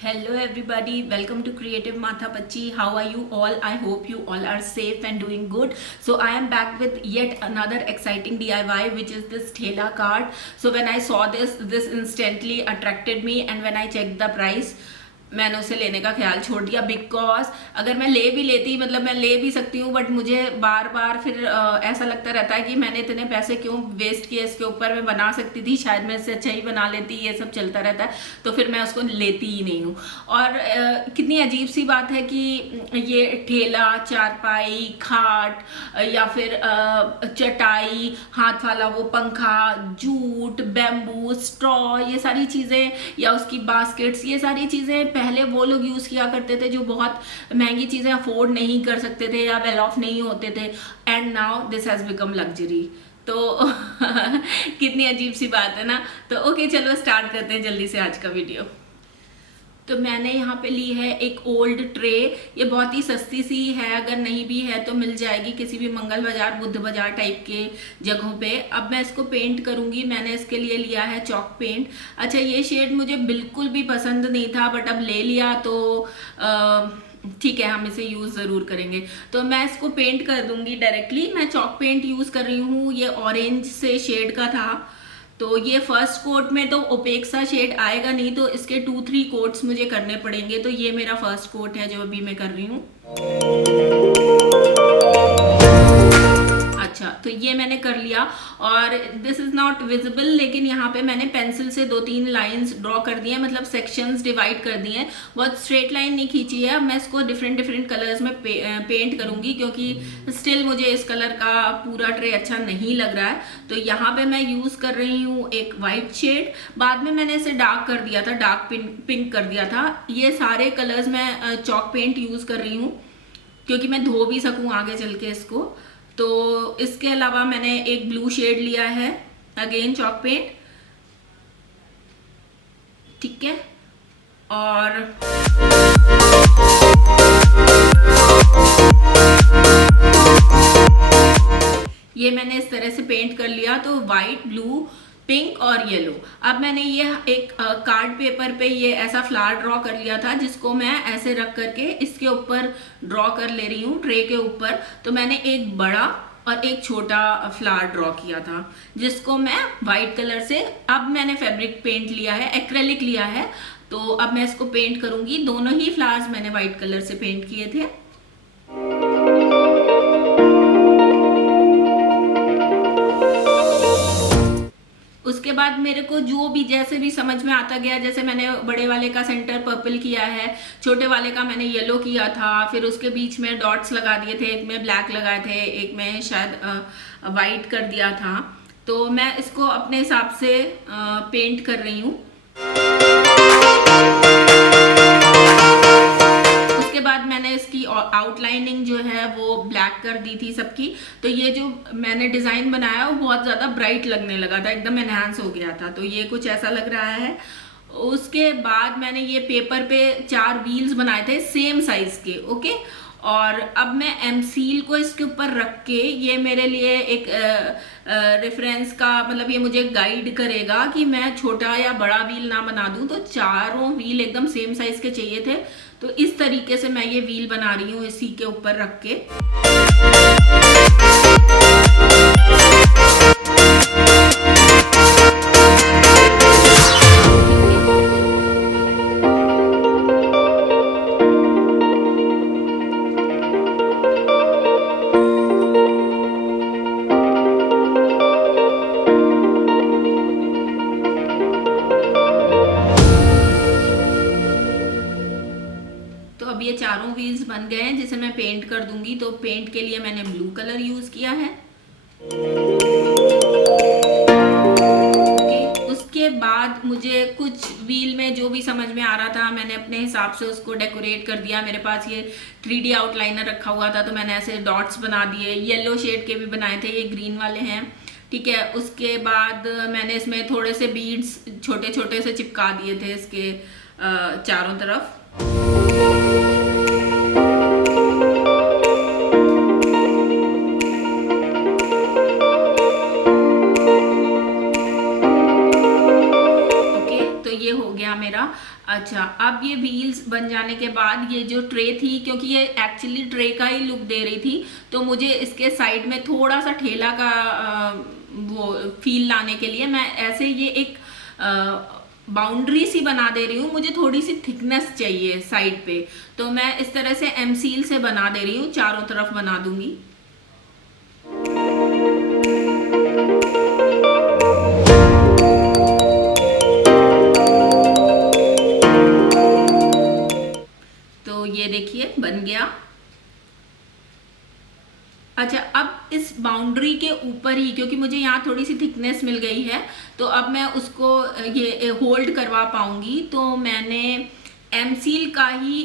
Hello everybody, welcome to Creative Matha Pachi. How are you all? I hope you all are safe and doing good. So I am back with yet another exciting DIY, which is this Thela card. So when I saw this instantly attracted me, and when I checked the price, मैंने उसे लेने का ख्याल छोड़ दिया। Because अगर मैं ले भी लेती, मतलब मैं ले भी सकती हूँ, बट मुझे बार बार फिर ऐसा लगता रहता है कि मैंने इतने पैसे क्यों वेस्ट किए इसके ऊपर। मैं बना सकती थी, शायद मैं इससे अच्छा ही बना लेती, ये सब चलता रहता है, तो फिर मैं उसको लेती ही नहीं हूँ। और कितनी अजीब सी बात है कि ये ठेला, चारपाई, खाट या फिर चटाई, हाथ वाला वो पंखा, जूट, बैम्बू, स्ट्रॉ, ये सारी चीज़ें, या उसकी बास्केट्स, ये सारी चीज़ें पहले वो लोग यूज़ किया करते थे जो बहुत महंगी चीज़ें अफोर्ड नहीं कर सकते थे या वेल ऑफ नहीं होते थे। And now this has become luxury. तो कितनी अजीब सी बात है ना। तो ओके, चलो स्टार्ट करते हैं जल्दी से आज का वीडियो। तो मैंने यहाँ पे ली है एक ओल्ड ट्रे। ये बहुत ही सस्ती सी है, अगर नहीं भी है तो मिल जाएगी किसी भी मंगल बाजार, बुद्ध बाजार टाइप के जगहों पे। अब मैं इसको पेंट करूँगी। मैंने इसके लिए लिया है चॉक पेंट। अच्छा, ये शेड मुझे बिल्कुल भी पसंद नहीं था, बट अब ले लिया तो ठीक है, हम इसे यूज़ ज़रूर करेंगे। तो मैं इसको पेंट कर दूँगी डायरेक्टली। मैं चॉक पेंट यूज़ कर रही हूँ, ये ऑरेंज से शेड का था। तो ये फर्स्ट कोट में तो ओपेक सा शेड आएगा नहीं, तो इसके 2-3 कोट्स मुझे करने पड़ेंगे। तो ये मेरा फर्स्ट कोट है जो अभी मैं कर रही हूँ। अच्छा, तो ये मैंने कर लिया और दिस इज़ नॉट विजिबल, लेकिन यहाँ पे मैंने पेंसिल से 2-3 लाइंस ड्रॉ कर दी हैं, मतलब सेक्शंस डिवाइड कर दिए हैं। बहुत स्ट्रेट लाइन नहीं खींची है। मैं इसको डिफरेंट कलर्स में पेंट करूँगी, क्योंकि स्टिल मुझे इस कलर का पूरा ट्रे अच्छा नहीं लग रहा है। तो यहाँ पे मैं यूज़ कर रही हूँ एक वाइट शेड। बाद में मैंने इसे डार्क कर दिया था, डार्क पिंक कर दिया था। ये सारे कलर्स मैं चॉक पेंट यूज़ कर रही हूँ क्योंकि मैं धो भी सकूँ आगे चल के इसको। तो इसके अलावा मैंने एक ब्लू शेड लिया है, अगेन चॉक पेंट, ठीक है। और ये मैंने इस तरह से पेंट कर लिया। तो वाइट, ब्लू, पिंक और येलो। अब मैंने ये एक कार्ड पेपर पे ये ऐसा फ्लावर ड्रॉ कर लिया था, जिसको मैं ऐसे रख करके इसके ऊपर ड्रॉ कर ले रही हूँ, ट्रे के ऊपर। तो मैंने एक बड़ा और एक छोटा फ्लावर ड्रॉ किया था, जिसको मैं वाइट कलर से, अब मैंने फैब्रिक पेंट लिया है, एक्रेलिक लिया है। तो अब मैं इसको पेंट करूंगी। दोनों ही फ्लावर्स मैंने वाइट कलर से पेंट किए थे। उसके बाद मेरे को जो भी जैसे भी समझ में आता गया, जैसे मैंने बड़े वाले का सेंटर पर्पल किया है, छोटे वाले का मैंने येलो किया था, फिर उसके बीच में डॉट्स लगा दिए थे, एक में ब्लैक लगाए थे, एक में शायद वाइट कर दिया था। तो मैं इसको अपने हिसाब से पेंट कर रही हूँ। उसके बाद मैंने इसकी आउटलाइनिंग जो है वो ब्लैक कर दी थी सबकी। तो ये जो मैंने डिज़ाइन बनाया वो बहुत ज़्यादा ब्राइट लगने लगा था, एकदम एनहांस हो गया था। तो ये कुछ ऐसा लग रहा है। उसके बाद मैंने ये पेपर पे 4 व्हील्स बनाए थे सेम साइज़ के, ओके। और अब मैं एमसील को इसके ऊपर रख के, ये मेरे लिए एक रेफरेंस का, मतलब ये मुझे गाइड करेगा कि मैं छोटा या बड़ा व्हील ना बना दूं। तो चारों व्हील एकदम सेम साइज के चाहिए थे। तो इस तरीके से मैं ये व्हील बना रही हूँ इसी के ऊपर रख के। अब ये चारों व्हील्स बन गए हैं, जिसे मैं पेंट कर दूंगी। तो पेंट के लिए मैंने ब्लू कलर यूज किया है। उसके बाद मुझे कुछ व्हील में जो भी समझ में आ रहा था, मैंने अपने हिसाब से उसको डेकोरेट कर दिया। मेरे पास ये 3D आउटलाइनर रखा हुआ था, तो मैंने ऐसे डॉट्स बना दिए। येलो शेड के भी बनाए थे, ये ग्रीन वाले हैं, ठीक है। उसके बाद मैंने इसमें थोड़े से बीड्स छोटे छोटे से चिपका दिए थे इसके चारों तरफ। अच्छा, अब ये व्हील्स बन जाने के बाद ये जो ट्रे थी, क्योंकि ये एक्चुअली ट्रे का ही लुक दे रही थी, तो मुझे इसके साइड में थोड़ा सा ठेला का वो फील लाने के लिए मैं ऐसे ये एक बाउंड्री सी बना दे रही हूँ। मुझे थोड़ी सी थिकनेस चाहिए साइड पे, तो मैं इस तरह से एमसील से बना दे रही हूँ, चारों तरफ बना दूंगी। तो ये देखिए बन गया। अच्छा, अब इस बाउंड्री के ऊपर ही, क्योंकि मुझे यहाँ थोड़ी सी थिकनेस मिल गई है, तो अब मैं उसको ये होल्ड करवा पाऊंगी। तो मैंने एमसील का ही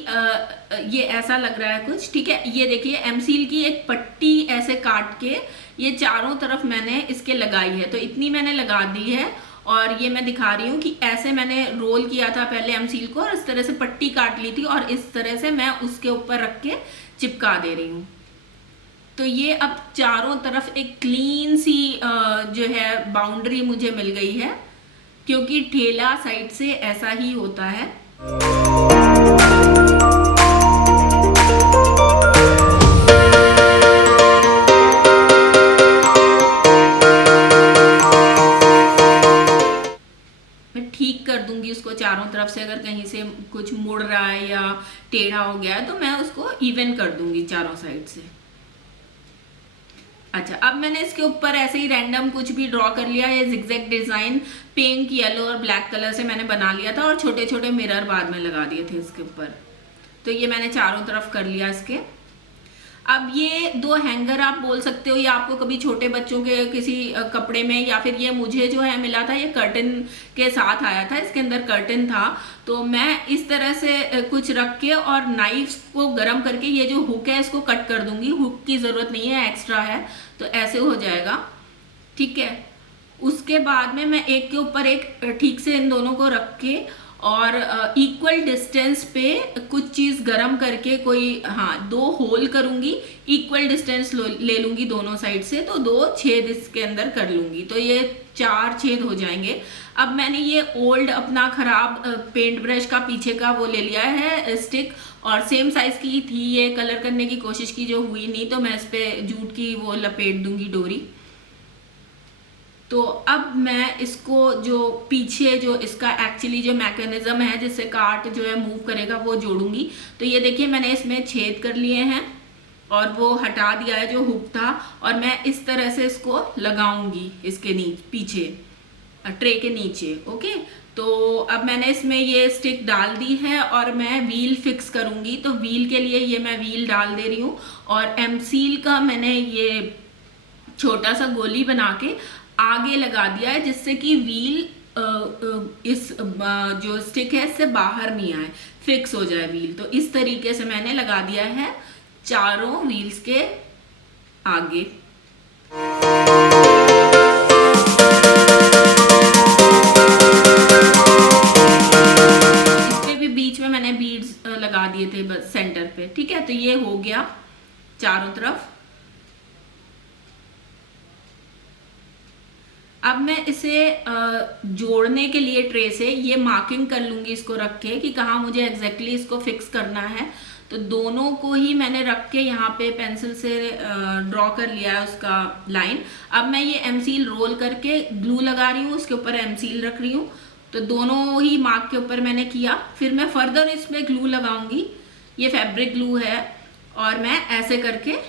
ये ऐसा लग रहा है कुछ, ठीक है। ये देखिए एमसील की एक पट्टी ऐसे काट के ये चारों तरफ मैंने इसके लगाई है, तो इतनी मैंने लगा दी है। और ये मैं दिखा रही हूँ कि ऐसे मैंने रोल किया था पहले एमसील को, और इस तरह से पट्टी काट ली थी, और इस तरह से मैं उसके ऊपर रख के चिपका दे रही हूँ। तो ये अब चारों तरफ एक क्लीन सी जो है बाउंड्री मुझे मिल गई है, क्योंकि ठेला साइड से ऐसा ही होता है। मैं ठीक कर दूंगी उसको चारों तरफ से, अगर कहीं से कुछ मुड़ रहा है या टेढ़ा हो गया है तो मैं उसको इवन कर दूंगी चारों साइड से। अच्छा, अब मैंने इसके ऊपर ऐसे ही रैंडम कुछ भी ड्रॉ कर लिया। ये जिगजैग डिजाइन पिंक, येलो और ब्लैक कलर से मैंने बना लिया था, और छोटे छोटे मिरर बाद में लगा दिए थे इसके ऊपर। तो ये मैंने चारों तरफ कर लिया इसके। अब ये दो हैंगर आप बोल सकते हो, या आपको कभी छोटे बच्चों के किसी कपड़े में, या फिर ये मुझे जो है मिला था, ये कर्टन के साथ आया था, इसके अंदर कर्टन था। तो मैं इस तरह से कुछ रख के और नाइफ को गरम करके ये जो हुक है इसको कट कर दूंगी। हुक की जरूरत नहीं है, एक्स्ट्रा है, तो ऐसे हो जाएगा, ठीक है। उसके बाद में मैं एक के ऊपर एक ठीक से इन दोनों को रख के और इक्वल डिस्टेंस पे कुछ चीज गरम करके कोई दो होल करूंगी, इक्वल डिस्टेंस ले लूंगी दोनों साइड से, तो 2 छेद इसके अंदर कर लूंगी, तो ये 4 छेद हो जाएंगे। अब मैंने ये ओल्ड अपना खराब पेंट ब्रश का पीछे का वो ले लिया है स्टिक, और सेम साइज की थी ये, कलर करने की कोशिश की जो हुई नहीं, तो मैं इस पे जूट की वो लपेट दूंगी डोरी। तो अब मैं इसको जो पीछे जो इसका एक्चुअली जो मैकेनिज्म है जिससे कार्ट जो है मूव करेगा वो जोड़ूंगी। तो ये देखिए मैंने इसमें छेद कर लिए हैं और वो हटा दिया है जो हुक था, और मैं इस तरह से इसको लगाऊंगी इसके नीचे, पीछे ट्रे के नीचे। ओके, तो अब मैंने इसमें ये स्टिक डाल दी है और मैं व्हील फिक्स करूंगी। तो व्हील के लिए ये मैं व्हील डाल दे रही हूँ, और एमसील का मैंने ये छोटा सा गोली बना के आगे लगा दिया है, जिससे कि व्हील इस जो स्टिक है इससे बाहर नहीं आए, फिक्स हो जाए व्हील। तो इस तरीके से मैंने लगा दिया है चारों व्हील्स के आगे। इसके भी बीच में मैंने बीड्स लगा दिए थे बस सेंटर पे, ठीक है। तो ये हो गया चारों तरफ। अब मैं इसे जोड़ने के लिए ट्रे से ये मार्किंग कर लूंगी इसको रख के कि कहाँ मुझे एग्जैक्टली इसको फिक्स करना है। तो दोनों को ही मैंने रख के यहाँ पे पेंसिल से ड्रॉ कर लिया है उसका लाइन। अब मैं ये एमसील रोल करके ग्लू लगा रही हूँ, उसके ऊपर एमसील रख रही हूँ। तो दोनों ही मार्क के ऊपर मैंने किया, फिर मैं फर्दर इसमें ग्लू लगाऊंगी। ये फैब्रिक ग्लू है, और मैं ऐसे करके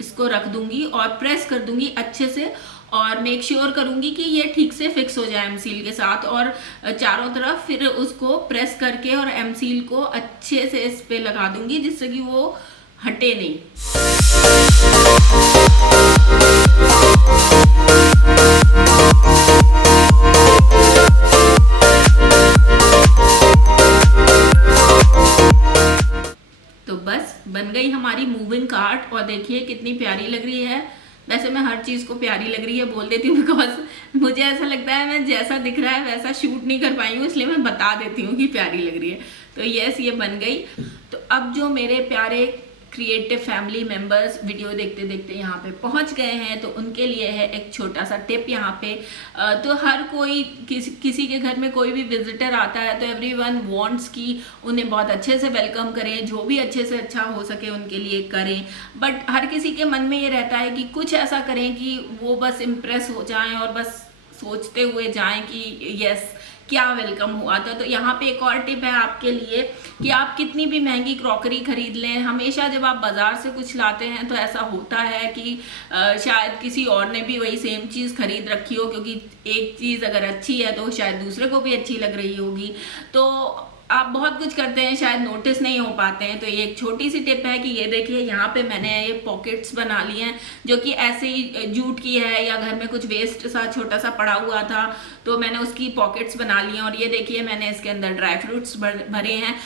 इसको रख दूंगी और प्रेस कर दूंगी अच्छे से, और मेक श्योर करूंगी कि ये ठीक से फिक्स हो जाए एमसील के साथ, और चारों तरफ फिर उसको प्रेस करके और एमसील को अच्छे से इस पे लगा दूंगी, जिससे कि वो हटे नहीं। तो बस बन गई हमारी मूविंग कार्ट, और देखिए कितनी प्यारी लग रही है। वैसे मैं हर चीज़ को प्यारी लग रही है बोल देती हूँ, बिकॉज मुझे ऐसा लगता है मैं जैसा दिख रहा है वैसा शूट नहीं कर पाई हूँ, इसलिए मैं बता देती हूँ कि प्यारी लग रही है। तो यस, ये बन गई। तो अब जो मेरे प्यारे क्रिएटिव फैमिली मेंबर्स वीडियो देखते देखते यहाँ पे पहुँच गए हैं, तो उनके लिए है एक छोटा सा टिप यहाँ पे। तो हर कोई किसी के घर में कोई भी विजिटर आता है तो एवरीवन वांट्स कि उन्हें बहुत अच्छे से वेलकम करें, जो भी अच्छे से अच्छा हो सके उनके लिए करें। बट हर किसी के मन में ये रहता है कि कुछ ऐसा करें कि वो बस इम्प्रेस हो जाएं और बस सोचते हुए जाएं कि यस क्या वेलकम हुआ था। तो यहाँ पे एक और टिप है आपके लिए कि आप कितनी भी महंगी क्रॉकरी खरीद लें, हमेशा जब आप बाज़ार से कुछ लाते हैं तो ऐसा होता है कि शायद किसी और ने भी वही सेम चीज़ खरीद रखी हो, क्योंकि एक चीज़ अगर अच्छी है तो शायद दूसरे को भी अच्छी लग रही होगी। तो आप बहुत कुछ करते हैं, शायद नोटिस नहीं हो पाते हैं। तो ये एक छोटी सी टिप है कि ये देखिए यहाँ पे मैंने ये पॉकेट्स बना लिए हैं जो कि ऐसे ही जूट की है या घर में कुछ वेस्ट सा छोटा सा पड़ा हुआ था तो मैंने उसकी पॉकेट्स बना ली हैं। और ये देखिए मैंने इसके अंदर ड्राई फ्रूट्स भरे हैं।